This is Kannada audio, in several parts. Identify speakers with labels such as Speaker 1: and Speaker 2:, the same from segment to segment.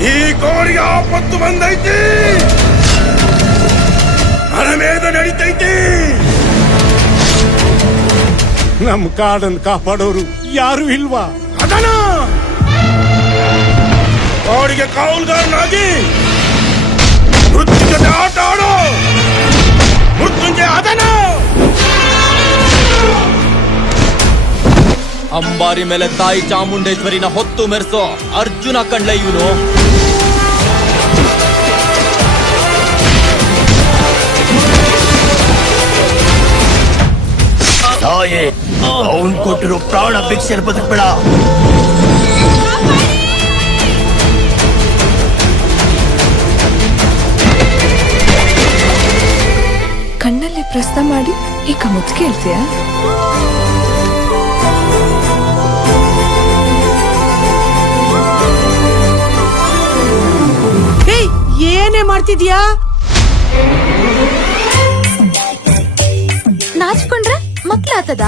Speaker 1: ಈ ಕೋಡಿಗೆ ಆಪತ್ತು ಬಂದೈತಿ. ಅರಮೇದ ನಡೀತೈತಿ.
Speaker 2: ನಮ್ ಕಾಡನ್ ಕಾಪಾಡೋರು ಯಾರು ಇಲ್ವಾ?
Speaker 1: ಅದನ ಕೋಡಿಗೆ ಕಾವಲ್ಗಾರನಾಗಿ
Speaker 3: ಅಂಬಾರಿ ಮೇಲೆ ತಾಯಿ ಚಾಮುಂಡೇಶ್ವರಿನ ಹೊತ್ತು ಮೆರೆಸೋ ಅರ್ಜುನ ಕಂಡ್ಲೆ ಇವನು.
Speaker 4: ತಾಯಿ ಅವನ್ ಕೊಟ್ಟಿರೋ ಪ್ರಾಣ ಭಿಕ್ಷೆ ಬದುಕ್ಬೇಡ.
Speaker 5: ಕಣ್ಣಲ್ಲಿ ಪ್ರಶ್ನೆ ಮಾಡಿ ಈಗ ಮುದ್ದು ಕೇಳ್ತೀಯಾ?
Speaker 6: ಮಾಡ್ತಿದ್ಯಾ?
Speaker 7: ನಾಚ್ಕೊಂಡ್ರೆ ಮಕ್ಳಾತದ?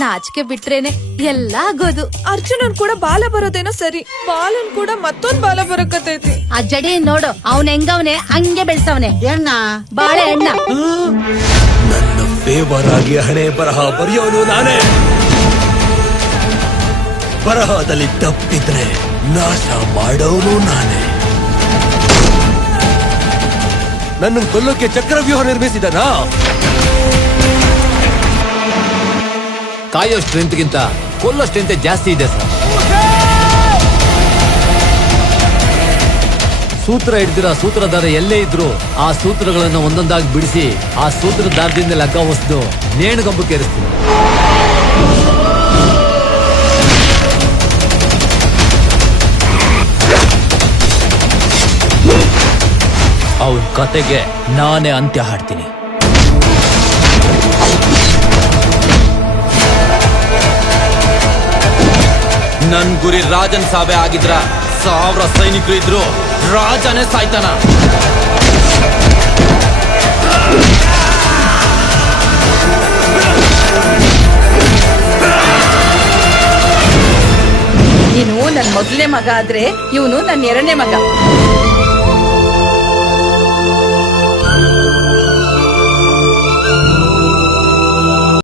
Speaker 7: ನಾಚಿಕೆ ಬಿಟ್ರೇನೆ ಎಲ್ಲ ಆಗೋದು.
Speaker 5: ಅರ್ಜುನನ್ ಕೂಡ ಬಾಲ ಬರೋದೇನೋ ಸರಿ. ಬಾಲನ್ ಕೂಡ ಮತ್ತೊಂದ್ ಬಾಲ ಬರಕತೈತಿ
Speaker 7: ಆ ಜಡೆ ನೋಡು ಅವನ್ ಹೆಂಗವನೆ ಹಂಗೆ ಬೆಳ್ಸವನೆ.
Speaker 6: ಎಣ್ಣ.
Speaker 7: ಬಾಳೆ ಎಣ್ಣ.
Speaker 4: ನನ್ನ ಫೇವರ್ ಆಗಿ ಹಣೆ ಬರಹ ಬರೆಯೋನು ನಾನೇ. ಬರಹದಲ್ಲಿ ತಪ್ಪಿದ್ರೆ ನಾಶ ಮಾಡೋನು ನಾನೇ. ನನ್ನ ಕೊಲ್ಲೋಕೆ ಚಕ್ರವ್ಯೂಹ ನಿರ್ಮಿಸಿದನಾ?
Speaker 3: ಕಾಯೋ ಸ್ಟ್ರೆಂತ್ಗಿಂತ ಕೊಲ್ಲೋ ಸ್ಟ್ರೆಂತ್ ಜಾಸ್ತಿ ಇದೆ ಸರ್. ಸೂತ್ರ ಹಿಡಿದಿರೋ ಸೂತ್ರಧಾರ ಎಲ್ಲೇ ಇದ್ರು ಆ ಸೂತ್ರಗಳನ್ನು ಒಂದೊಂದಾಗಿ ಬಿಡಿಸಿ ಆ ಸೂತ್ರಧಾರದಿಂದ ಲಗ್ಗ ಹೊಸ್ದು ನೇಣುಗಂಬಕ್ಕೆ ಏರಿಸ್ತೀನಿ ಅವನ ಕತೆಗೆ ನಾನೇ ಅಂತ್ಯ ಹಾಡ್ತೀನಿ. ನನ್ ಗುರಿ ರಾಜನ್ ಸಾವೆ ಆಗಿದ್ರ ಸಾವಿರ ಸೈನಿಕರು ಇದ್ರು ರಾಜನೇ ಸಾಯ್ತಾನ.
Speaker 6: ನೀನು ನನ್ ಮೊದಲನೇ ಮಗ ಆದ್ರೆ ಇವನು ನನ್ನ ಎರಡನೇ ಮಗ.